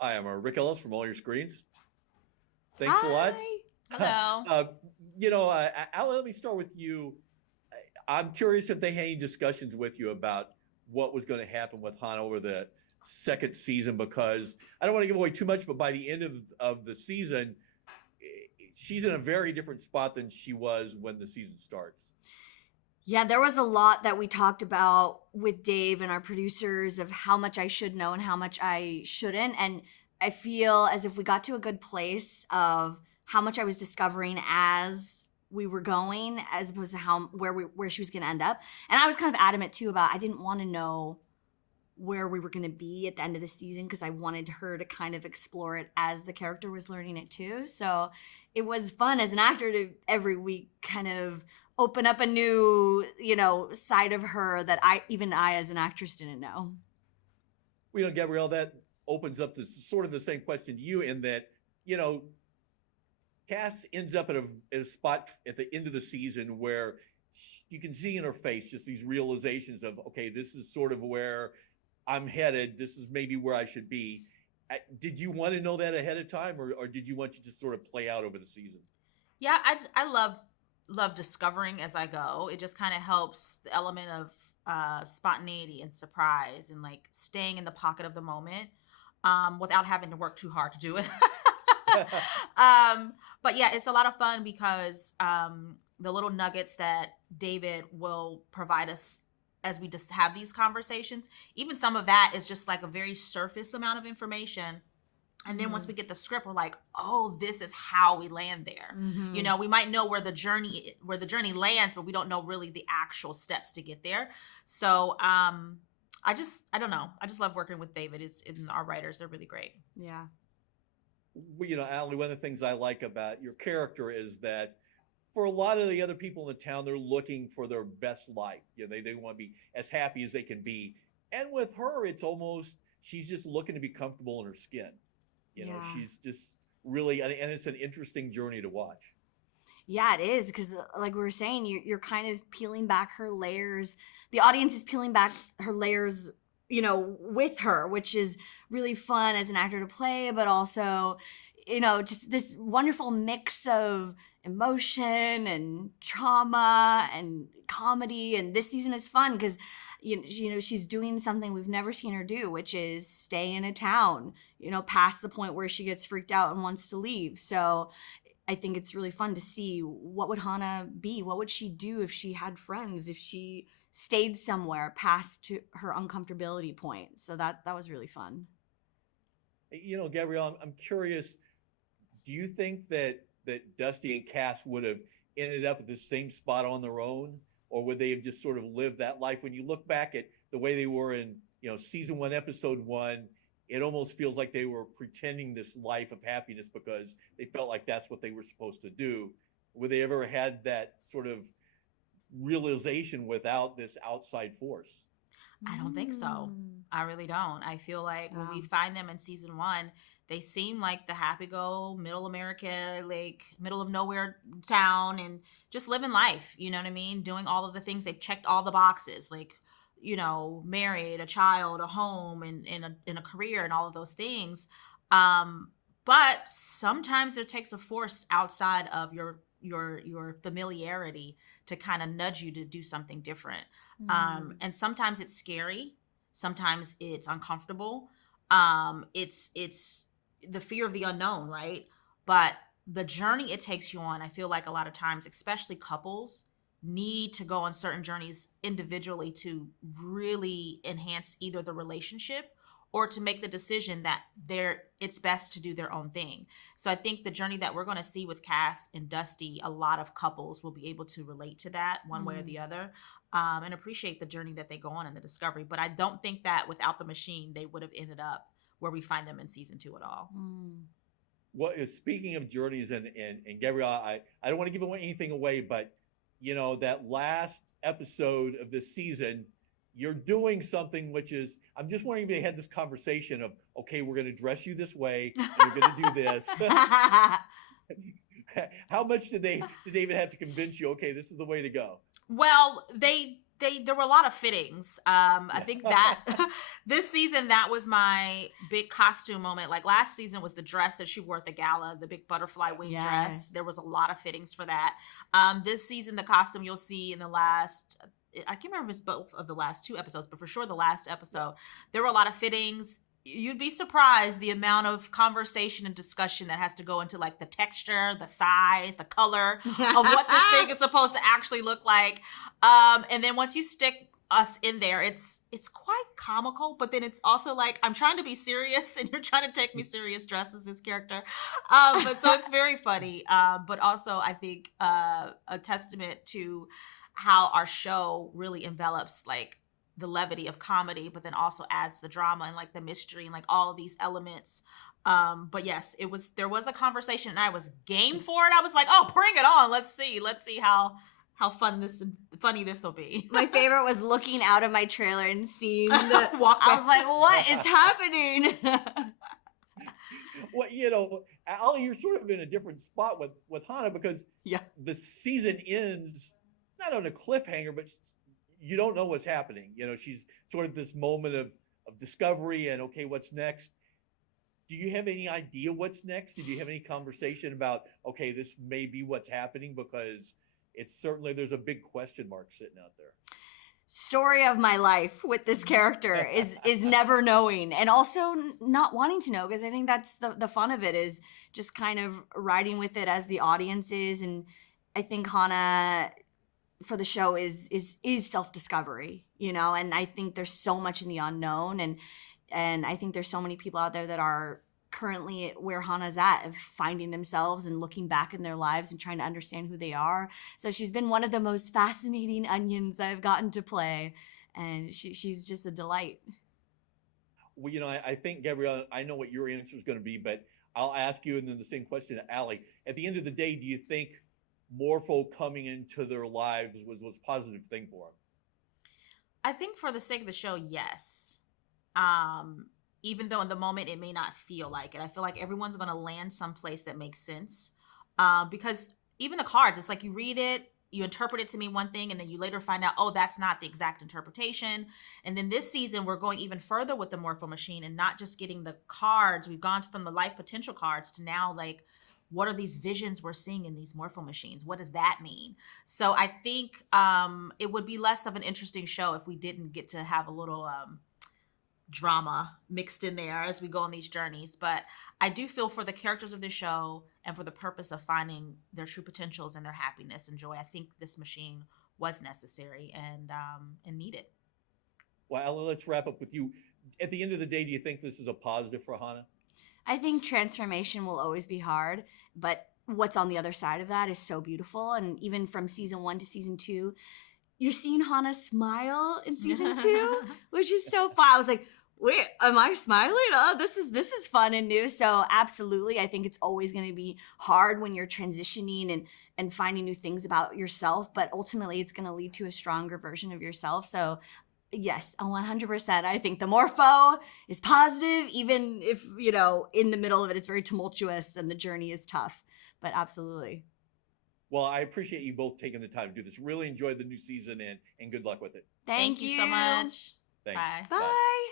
I am Rick Ellis from All Your Screens. Thanks a lot. Hi. Hello. uh, Alan, let me start with you. I'm curious if they had any discussions with you about what was going to happen with Hana over the second season, because I don't want to give away too much, but by the end of the season, she's in a very different spot than she was when the season starts. Yeah, there was a lot that we talked about with Dave and our producers of how much I should know and how much I shouldn't. And I feel as if we got to a good place of how much I was discovering as we were going, as opposed to where she was going to end up. And I was kind of adamant too about I didn't want to know where we were going to be at the end of the season because I wanted her to kind of explore it as the character was learning it too. So it was fun as an actor to every week kind of open up a new, side of her that I as an actress didn't know. Well, Gabrielle, that opens up this sort of the same question to you in that, Cass ends up at a spot at the end of the season where you can see in her face just these realizations of, okay, this is sort of where I'm headed. This is maybe where I should be. Did you want to know that ahead of time, or did you want to just sort of play out over the season? Yeah, I love discovering as I go. It just kind of helps the element of spontaneity and surprise and like staying in the pocket of the moment without having to work too hard to do it. But yeah, it's a lot of fun because the little nuggets that David will provide us as we just have these conversations, even some of that is just like a very surface amount of information. And then once we get the script, we're like, oh, this is how we land there. Mm-hmm. We might know where the journey lands, but we don't know really the actual steps to get there. So I don't know. I just love working with David. Our writers, they're really great. Yeah. Well, Allie, one of the things I like about your character is that for a lot of the other people in the town, they're looking for their best life. They want to be as happy as they can be. And with her, it's almost, she's just looking to be comfortable in her skin. She's just really, and it's an interesting journey to watch. Yeah, it is, because like we were saying, you're kind of peeling back her layers. The audience is peeling back her layers, with her, which is really fun as an actor to play, but also, just this wonderful mix of emotion and trauma and comedy. And this season is fun because she's doing something we've never seen her do, which is stay in a town, past the point where she gets freaked out and wants to leave. So I think it's really fun to see what would Hana be? What would she do if she had friends, if she stayed somewhere past to her uncomfortability point? So that was really fun. Gabrielle, I'm curious, do you think that Dusty and Cass would have ended up at the same spot on their own, or would they have just sort of lived that life? When you look back at the way they were in, season 1, episode 1, it almost feels like they were pretending this life of happiness because they felt like that's what they were supposed to do. Would they ever had that sort of realization without this outside force? I don't think so. I really don't. I feel like when we find them in season 1, they seem like the happy-go, middle America, like middle of nowhere town, and just living life. You know what I mean? Doing all of the things. They checked all the boxes, like, married, a child, a home, and in a career, and all of those things. But sometimes there takes a force outside of your familiarity to kind of nudge you to do something different. And sometimes it's scary. Sometimes it's uncomfortable. It's the fear of the unknown, right? But the journey it takes you on, I feel like a lot of times, especially couples, need to go on certain journeys individually to really enhance either the relationship or to make the decision that it's best to do their own thing. So I think the journey that we're going to see with Cass and Dusty, a lot of couples will be able to relate to that one way or the other, and appreciate the journey that they go on in the discovery. But I don't think that without the machine, they would have ended up where we find them in season 2 at all. Well, speaking of journeys, and Gabrielle, I don't want to give anything away, but that last episode of this season, you're doing something which is, I'm just wondering if they had this conversation of, okay, we're going to dress you this way, and you're going to do this. How much did David have to convince you, okay, this is the way to go? Well, they there were a lot of fittings. I think that this season, that was my big costume moment. Like last season was the dress that she wore at the gala, the big butterfly wing dress. There was a lot of fittings for that. This season, the costume you'll see in the last, I can't remember if it's both of the last 2 episodes, but for sure the last episode, there were a lot of fittings. You'd be surprised the amount of conversation and discussion that has to go into like the texture, the size, the color of what this thing is supposed to actually look like. And then once you stick us in there, it's quite comical, but then it's also like, I'm trying to be serious and you're trying to take me serious dressed as this character. But so it's very funny. But also I think a testament to how our show really envelops like the levity of comedy, but then also adds the drama and like the mystery and like all of these elements. But yes, there was a conversation and I was game for it. I was like, oh, bring it on. Let's see how funny this will be. My favorite was looking out of my trailer and seeing the walk. I was like, what is happening? Well, you know, Ali, you're sort of in a different spot with Hana because the season ends not on a cliffhanger, but you don't know what's happening. You know, she's sort of this moment of discovery and okay, what's next? Do you have any idea what's next? Did you have any conversation about, okay, this may be what's happening? Because it's certainly, there's a big question mark sitting out there. Story of my life with this character is never knowing and also not wanting to know, because I think that's the fun of it, is just kind of riding with it as the audience is. And I think Hana for the show is self-discovery, you know, and I think there's so much in the unknown, and I think there's so many people out there that are currently where Hana's at, of finding themselves and looking back in their lives and trying to understand who they are. So she's been one of the most fascinating onions I've gotten to play, and she's just a delight. Well, you know, I think, Gabrielle, I know what your answer is going to be, but I'll ask you, and then the same question to Ali. At the end of the day, do you think Morpho coming into their lives was a positive thing for them? I think for the sake of the show, yes. Even though in the moment it may not feel like it, I feel like everyone's going to land someplace that makes sense. Because even the cards, it's like you read it, you interpret it to mean one thing, and then you later find out, oh, that's not the exact interpretation. And then this season, we're going even further with the Morpho Machine and not just getting the cards. We've gone from the life potential cards to now like, what are these visions we're seeing in these Morpho Machines? What does that mean? So I think it would be less of an interesting show if we didn't get to have a little drama mixed in there as we go on these journeys. But I do feel for the characters of the show and for the purpose of finding their true potentials and their happiness and joy, I think this machine was necessary and needed. Well, Ellen, let's wrap up with you. At the end of the day, do you think this is a positive for Hana? I think transformation will always be hard, but what's on the other side of that is so beautiful. And even from season 1 to season 2, you're seeing Hana smile in season 2, which is so fun. I was like, wait, am I smiling? Oh, this is fun and new. So absolutely, I think it's always going to be hard when you're transitioning and finding new things about yourself, but ultimately it's going to lead to a stronger version of yourself. So yes, 100%. I think the Morpho is positive, even if, you know, in the middle of it, it's very tumultuous and the journey is tough, but absolutely. Well, I appreciate you both taking the time to do this. Really enjoyed the new season and good luck with it. Thank you so much. Thanks. Bye. Bye.